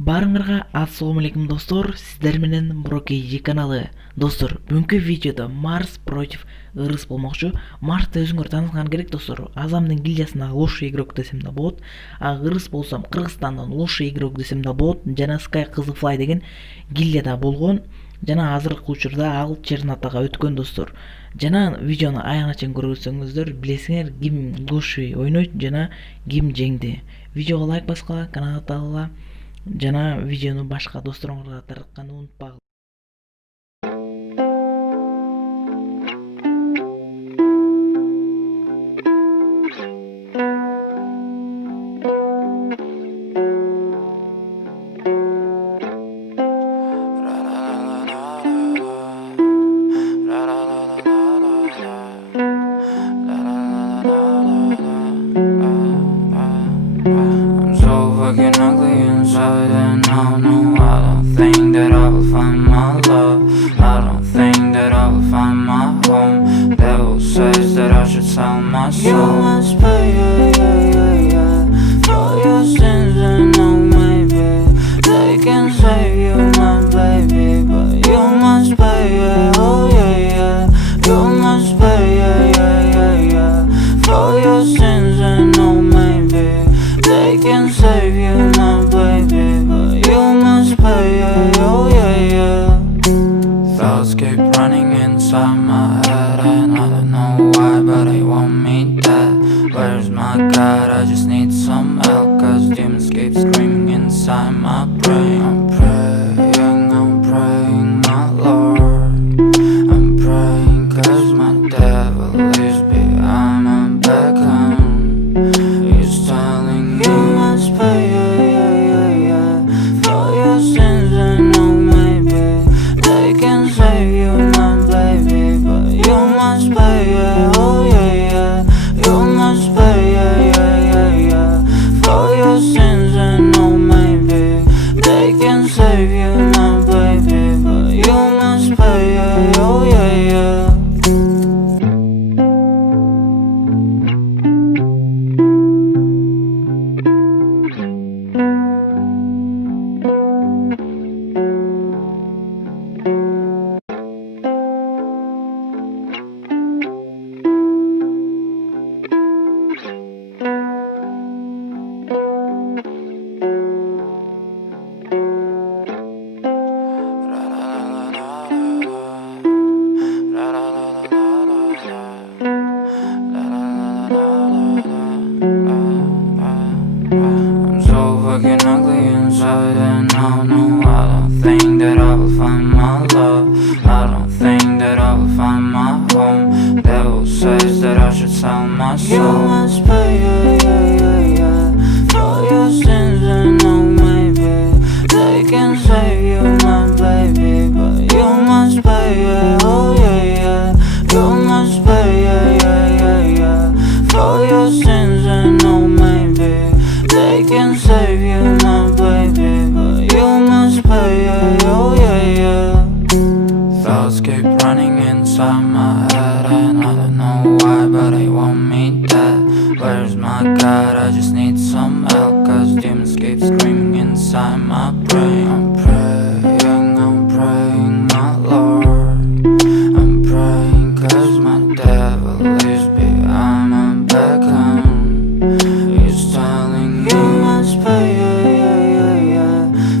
Барыңарга ассаламу алейкум достор, сиздер менен Брокейджи каналы. Достор, бүгүнкү видеодо Марс против Ырыс болмокчу. Марсты өзүңөр таанышкан керек достор. Азаммдын гильдиясындагы лучший игрок десем да болот. А Ырыс болсом Кыргызстандан лучший игрок десем да болот. Жана Sky Кызылфлай деген гильдияда болгон. Жана азыркы учурда ал Чернотага өткөн достор. Жана видеону аягына чейин көрсөңүздөр билесиңер ким лучший ойнойт жана ким жеңди. Видеого лайк баскыла, каналга табыла. Жана видеону башка досторуңарга таратканды унутпагыла. And no, I don't think that I will find my love. I don't think that I will find my home. Devil says that I should sell my soul. You must pay, for your sins and no maybe they can save you, my baby. But you must pay, oh yeah. You must pay, for your sins and no maybe they can save you, my baby. But you must pay, oh yeah. Thoughts keep running inside my head, and I don't know why, but they want me dead. Where's my God? I just need some help, cause demons keep screaming inside my brain. I'm praying, my Lord. I'm praying cause my devil is behind my back, he's telling me you must pay, for your sins and no maybe they can save you, my baby. But you must pay, oh yeah. You must pay, for your sins and no maybe they can save you, my baby. But you must pay, oh yeah. I'm so fucking ugly inside, and no, I don't think that I will find my love. I don't think that I will find my home. Devil says that I should sell my soul. You must pay, for your sins and no maybe they can save you, my baby. But you must pay, oh yeah. You must pay, for your sins and no maybe they can save you, my baby. But you must pay, oh yeah. Thoughts keep running inside my head, and I don't know why, but they want me dead. Where's my God? I just need some help, cause demons keep screaming inside my brain. I'm praying, my Lord. I'm praying cause my devil is behind my back, he's telling me you must pay,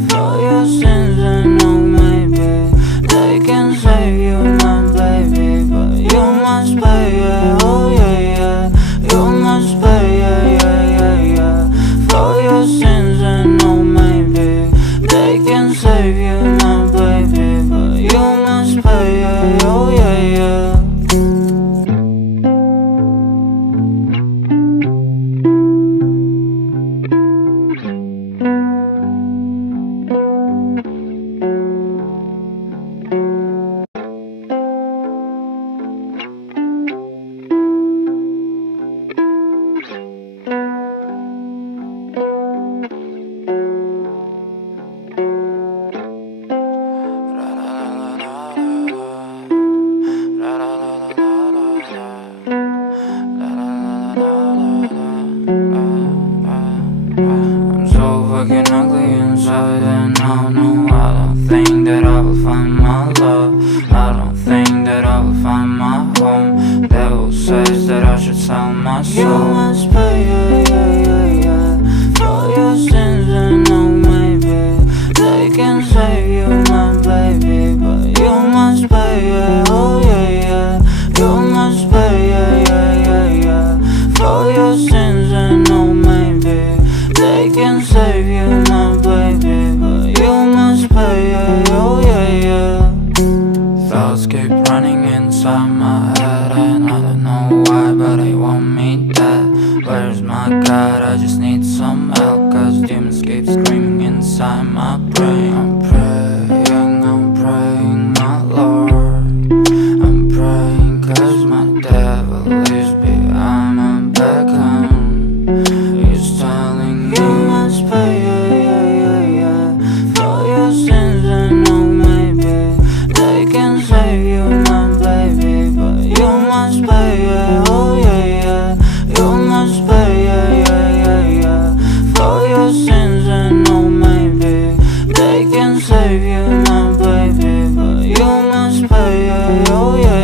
for your sins and no maybe they can save you, my baby. But you must pay, oh yeah. You must pay, for your sins and no maybe they can inside and oh no, I don't think that I will find my love. I don't think that I will find my home. Devil says that I should sell my soul. You must pay, for your sins and oh maybe they can save you, my baby, but you must pay, oh yeah. You must pay, for your sins and oh maybe they can save you, my baby, but you must pay, oh yeah. Thoughts keep running inside my head and I don't know why, but they want me dead. Where's my God? I just need some help, cause demons keep screaming inside my brain. I'm praying, my Lord. I'm praying cause my devil is behind my back home. He's telling me you must pay, for your sins and oh maybe they can save you, my baby, but you must pay, oh yeah. You must pay, for your sins and oh maybe they can save you, my baby, but you must pay, oh yeah.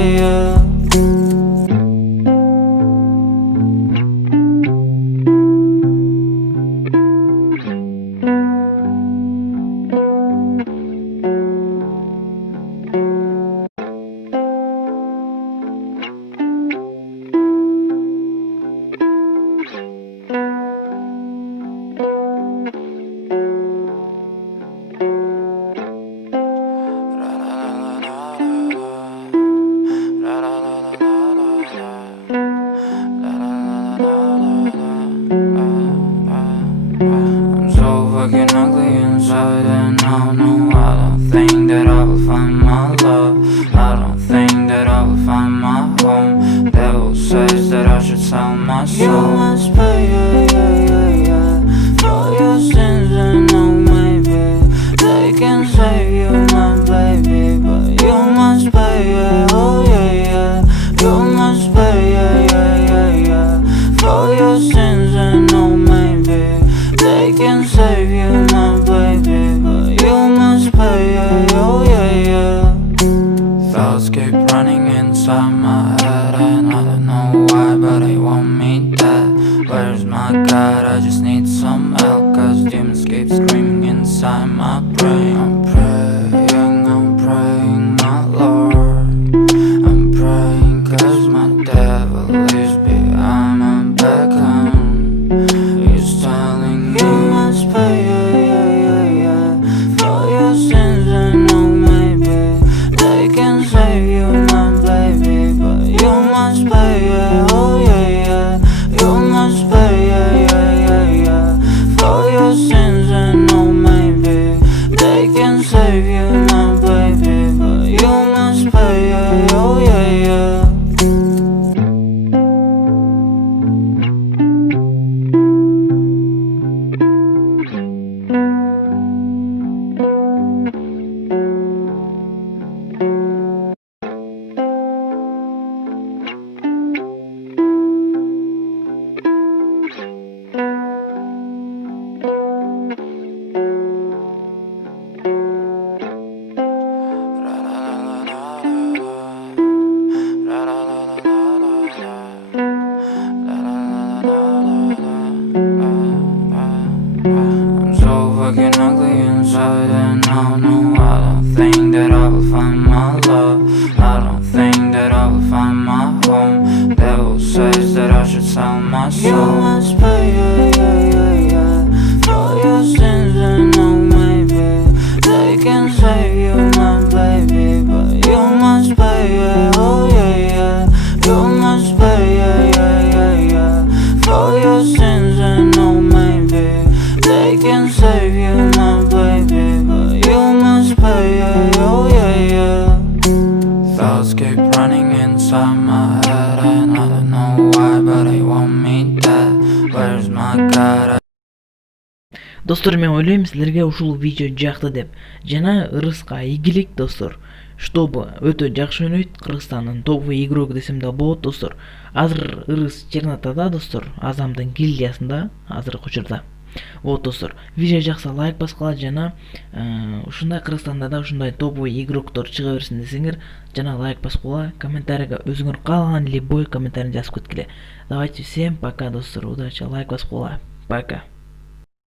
I'm so fucking ugly inside and oh no, I don't think that I will find my love. I don't think that I will find my home. Devil says that I should sell my soul. You must pay, for your sins and oh maybe they can save you, my baby, but you must pay, oh yeah. You must pay, for your sins and oh maybe they can save you, my baby, but you must pay, oh yeah. Thoughts keep running inside my head and I don't know why, but they want me dead. Where's my God? I just need some help, cause demons keep screaming inside my brain. I'm praying, my Lord. I'm praying cause my devil is behind my back home. He's telling me you must pay, for your sins and oh maybe they can save you, my baby, but you must pay, oh yeah. You must pay, for your sins and oh maybe they can save you, my baby, but you must pay, oh yeah. I'm so fucking ugly inside and oh no, I don't think that I will find my love. I don't think that I will find my home. Devil says that I should sell my soul. You must pay, for your sins and oh maybe they can save you, my baby, but you must pay, oh yeah. You must pay, for your sins and oh maybe they can save you, my baby, but you must pay, oh yeah. Thoughts keep running inside my head and I don't know why, but they want me dead. Where's my God? Достор, мен ойлойм силерге ушул видео жакты деп. Жана Ырыска ийгилик достор. Чтобы өтө жакшы ойнойт, Кыргызстандын топовый игрок десем да болот достор. Азыр Ырыс Чернатада достор, Азаммдын гильдиясында азыркы учурда. Вот достор, видео жакса лайк баскыла жана ушундай Кыргызстанда да ушундай топовый игроктор чыга берсин десеңер жана лайк баскыла, комментарийга өзүңөр каалаган любой комментарийни жазып кеткиле. Давайте всем пока достор, удачи, лайк баскыла. Пока.